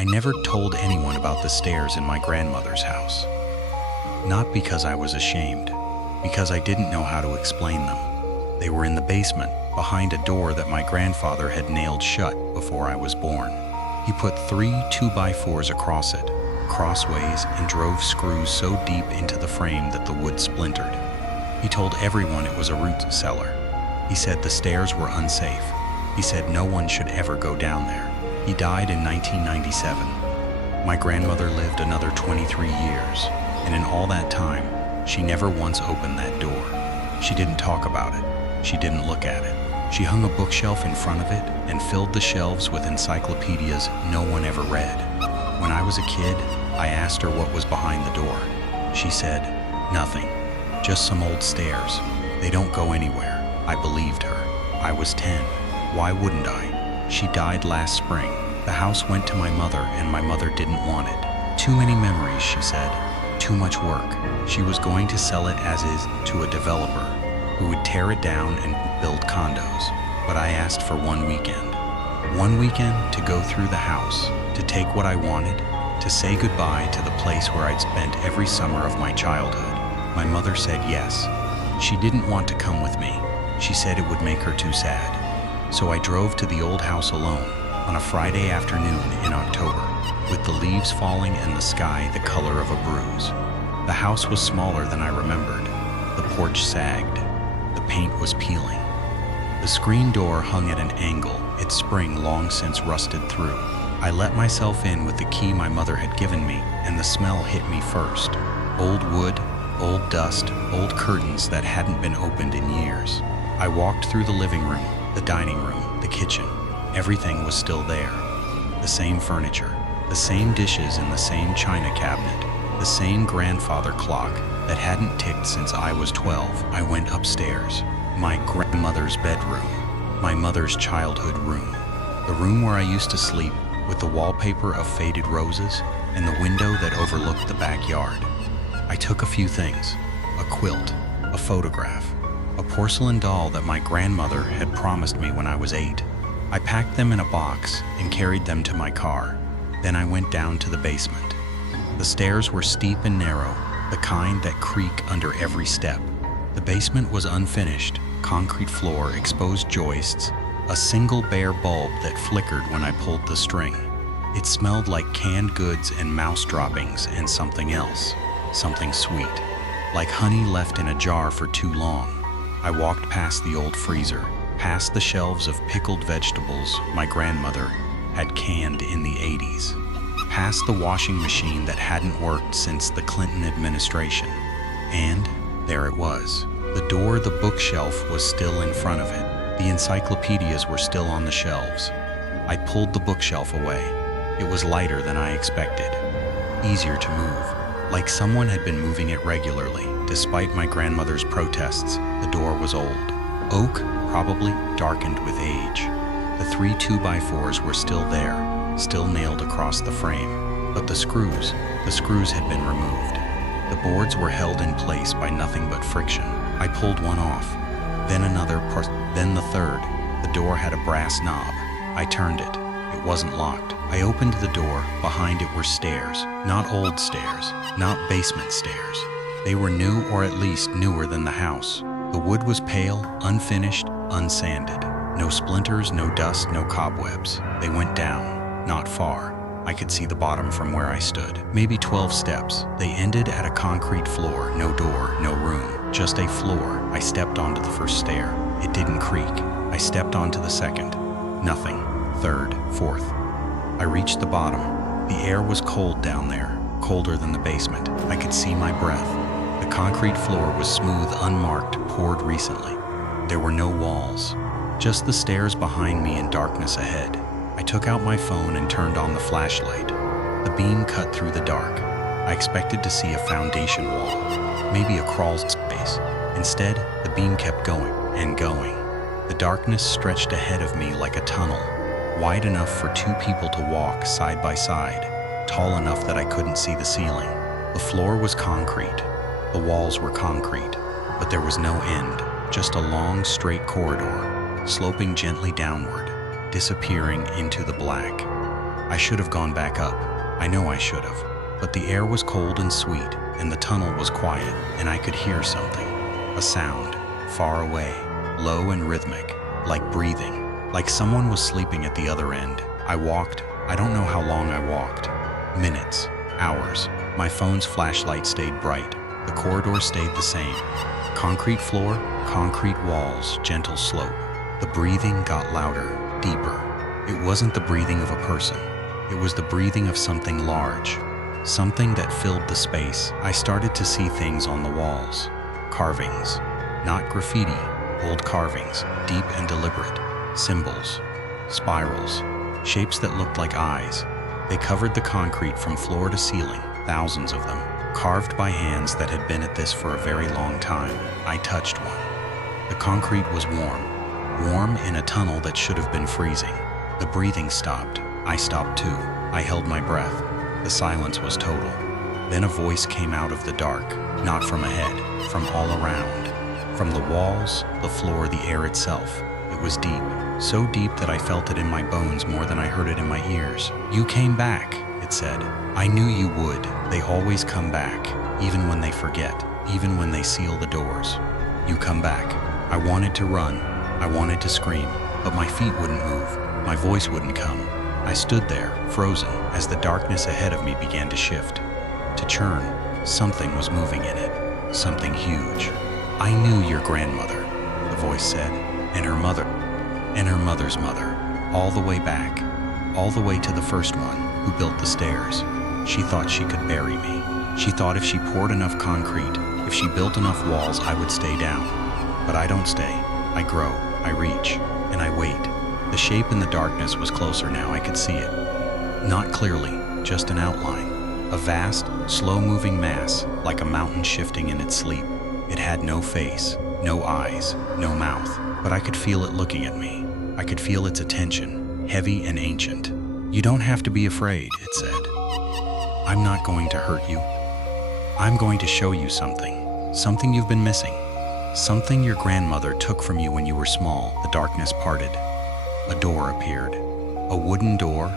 I never told anyone about the stairs in my grandmother's house. Not because I was ashamed, because I didn't know how to explain them. They were in the basement, behind a door that my grandfather had nailed shut before I was born. He put 3 2x4s across it, crossways, and drove screws so deep into the frame that the wood splintered. He told everyone it was a root cellar. He said the stairs were unsafe. He said no one should ever go down there. He died in 1997. My grandmother lived another 23 years, and in all that time, she never once opened that door. She didn't talk about it. She didn't look at it. She hung a bookshelf in front of it and filled the shelves with encyclopedias no one ever read. When I was a kid, I asked her what was behind the door. She said, "Nothing, just some old stairs. They don't go anywhere." I believed her. I was 10. Why wouldn't I? She died last spring. The house went to my mother, and my mother didn't want it. Too many memories, she said. Too much work. She was going to sell it as is to a developer who would tear it down and build condos. But I asked for one weekend. One weekend to go through the house, to take what I wanted, to say goodbye to the place where I'd spent every summer of my childhood. My mother said yes. She didn't want to come with me. She said it would make her too sad. So I drove to the old house alone on a Friday afternoon in October, with the leaves falling and the sky the color of a bruise. The house was smaller than I remembered. The porch sagged. The paint was peeling. The screen door hung at an angle, its spring long since rusted through. I let myself in with the key my mother had given me, and the smell hit me first. Old wood, old dust, old curtains that hadn't been opened in years. I walked through the living room, the dining room, the kitchen. Everything was still there. The same furniture, the same dishes in the same china cabinet, the same grandfather clock that hadn't ticked since I was 12. I went upstairs. My grandmother's bedroom, my mother's childhood room, the room where I used to sleep with the wallpaper of faded roses and the window that overlooked the backyard. I took a few things, a quilt, a photograph, a porcelain doll that my grandmother had promised me when I was 8. I packed them in a box and carried them to my car. Then I went down to the basement. The stairs were steep and narrow, the kind that creak under every step. The basement was unfinished, concrete floor, exposed joists, a single bare bulb that flickered when I pulled the string. It smelled like canned goods and mouse droppings and something else, something sweet, like honey left in a jar for too long. I walked past the old freezer, past the shelves of pickled vegetables my grandmother had canned in the 80s, past the washing machine that hadn't worked since the Clinton administration. And there it was. The door, the bookshelf was still in front of it. The encyclopedias were still on the shelves. I pulled the bookshelf away. It was lighter than I expected, easier to move, like someone had been moving it regularly. Despite my grandmother's protests, the door was old. Oak, probably darkened with age. The 3 2x4s were still there, still nailed across the frame. But the screws had been removed. The boards were held in place by nothing but friction. I pulled one off, then another, then the third. The door had a brass knob. I turned it. It wasn't locked. I opened the door. Behind it were stairs. Not old stairs, not basement stairs. They were new, or at least newer than the house. The wood was pale, unfinished, unsanded. No splinters, no dust, no cobwebs. They went down, not far. I could see the bottom from where I stood. Maybe 12 steps. They ended at a concrete floor. No door, no room, just a floor. I stepped onto the first stair. It didn't creak. I stepped onto the second. Nothing. Third, fourth. I reached the bottom. The air was cold down there, colder than the basement. I could see my breath. The concrete floor was smooth, unmarked, poured recently. There were no walls, just the stairs behind me and darkness ahead. I took out my phone and turned on the flashlight. The beam cut through the dark. I expected to see a foundation wall, maybe a crawl space. Instead, the beam kept going and going. The darkness stretched ahead of me like a tunnel, wide enough for 2 people to walk side by side, tall enough that I couldn't see the ceiling. The floor was concrete. The walls were concrete, but there was no end, just a long, straight corridor, sloping gently downward, disappearing into the black. I should have gone back up. I know I should have. But the air was cold and sweet, and the tunnel was quiet, and I could hear something. A sound, far away, low and rhythmic, like breathing, like someone was sleeping at the other end. I walked. I don't know how long I walked. Minutes, hours. My phone's flashlight stayed bright. The corridor stayed the same. Concrete floor, concrete walls, gentle slope. The breathing got louder, deeper. It wasn't the breathing of a person. It was the breathing of something large, something that filled the space. I started to see things on the walls. Carvings, not graffiti, old carvings, deep and deliberate. Symbols, spirals, shapes that looked like eyes. They covered the concrete from floor to ceiling, thousands of them, carved by hands that had been at this for a very long time. I touched one. The concrete was warm in a tunnel that should have been freezing. The breathing stopped. I stopped too. I held my breath. The silence was total. Then a voice came out of the dark, not from ahead, from all around. From the walls, the floor, the air itself. It was deep, so deep that I felt it in my bones more than I heard it in my ears. "You came back," it said. "I knew you would. They always come back, even when they forget, even when they seal the doors. You come back." I wanted to run. I wanted to scream, but my feet wouldn't move. My voice wouldn't come. I stood there, frozen, as the darkness ahead of me began to shift, to churn. Something was moving in it, something huge. "I knew your grandmother," the voice said, "and her mother, and her mother's mother, all the way back, all the way to the first one who built the stairs. She thought she could bury me. She thought if she poured enough concrete, if she built enough walls, I would stay down. But I don't stay. I grow, I reach, and I wait." The shape in the darkness was closer now. I could see it. Not clearly, just an outline. A vast, slow-moving mass, like a mountain shifting in its sleep. It had no face, no eyes, no mouth, but I could feel it looking at me. I could feel its attention, heavy and ancient. "You don't have to be afraid," it said. "I'm not going to hurt you. I'm going to show you something, something you've been missing, something your grandmother took from you when you were small." The darkness parted. A door appeared, a wooden door,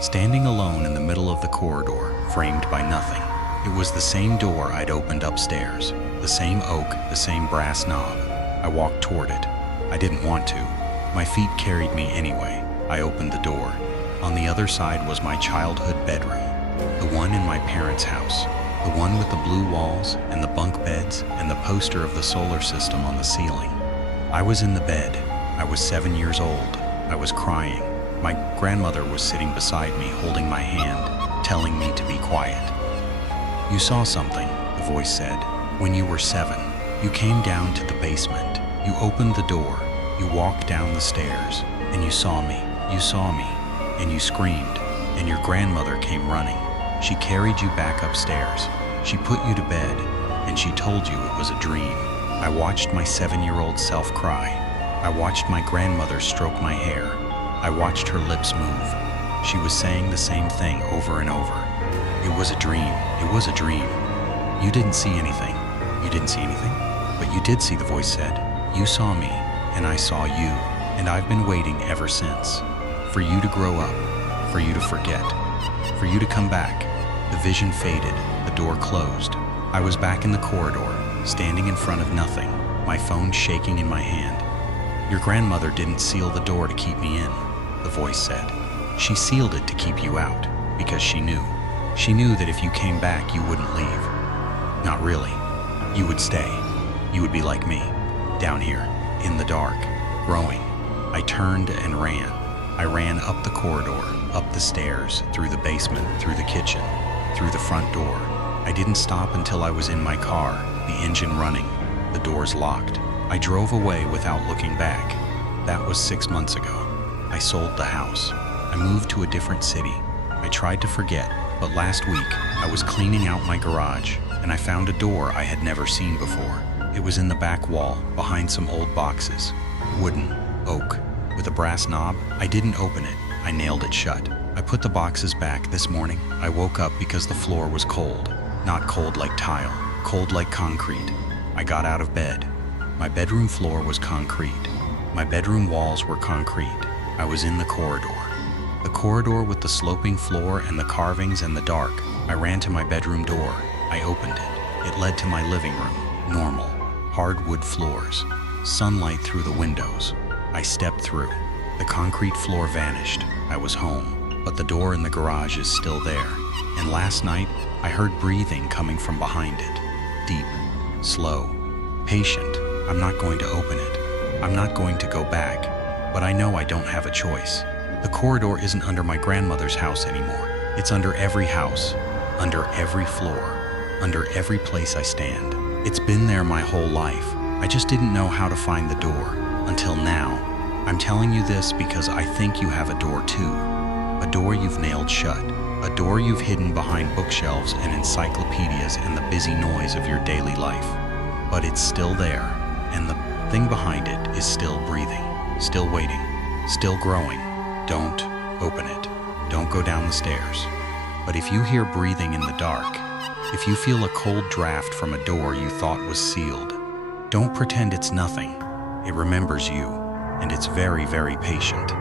standing alone in the middle of the corridor, framed by nothing. It was the same door I'd opened upstairs, the same oak, the same brass knob. I walked toward it. I didn't want to. My feet carried me anyway. I opened the door. On the other side was my childhood bedroom, the one in my parents' house, the one with the blue walls and the bunk beds and the poster of the solar system on the ceiling. I was in the bed. I was 7 years old. I was crying. My grandmother was sitting beside me, holding my hand, telling me to be quiet. "You saw something," the voice said. "When you were 7, you came down to the basement. You opened the door. You walked down the stairs, and you saw me. You saw me, and you screamed, and your grandmother came running. She carried you back upstairs. She put you to bed, and she told you it was a dream." I watched my 7-year-old self cry. I watched my grandmother stroke my hair. I watched her lips move. She was saying the same thing over and over. "It was a dream. It was a dream. You didn't see anything. You didn't see anything? But you did see," the voice said. "You saw me, and I saw you, and I've been waiting ever since. For you to grow up, for you to forget, for you to come back." The vision faded. The door closed. I was back in the corridor, standing in front of nothing, my phone shaking in my hand. "Your grandmother didn't seal the door to keep me in," the voice said. "She sealed it to keep you out, because she knew. She knew that if you came back, you wouldn't leave. Not really. You would stay. You would be like me, down here, in the dark, growing." I turned and ran. I ran up the corridor, up the stairs, through the basement, through the kitchen, through the front door. I didn't stop until I was in my car, the engine running, the doors locked. I drove away without looking back. That was 6 months ago. I sold the house. I moved to a different city. I tried to forget, but last week I was cleaning out my garage and I found a door I had never seen before. It was in the back wall, behind some old boxes. Wooden, oak, with a brass knob. I didn't open it. I nailed it shut. I put the boxes back this morning. I woke up because the floor was cold. Not cold like tile, cold like concrete. I got out of bed. My bedroom floor was concrete. My bedroom walls were concrete. I was in the corridor. The corridor with the sloping floor and the carvings and the dark. I ran to my bedroom door. I opened it. It led to my living room. Normal. Hardwood floors. Sunlight through the windows. I stepped through. The concrete floor vanished. I was home. But the door in the garage is still there. And last night, I heard breathing coming from behind it. Deep. Slow. Patient. I'm not going to open it. I'm not going to go back. But I know I don't have a choice. The corridor isn't under my grandmother's house anymore. It's under every house, under every floor, under every place I stand. It's been there my whole life. I just didn't know how to find the door, until now. I'm telling you this because I think you have a door too. A door you've nailed shut. A door you've hidden behind bookshelves and encyclopedias and the busy noise of your daily life. But it's still there, and the thing behind it is still breathing, still waiting, still growing. Don't open it. Don't go down the stairs. But if you hear breathing in the dark, if you feel a cold draft from a door you thought was sealed, don't pretend it's nothing. It remembers you, and it's very, very patient.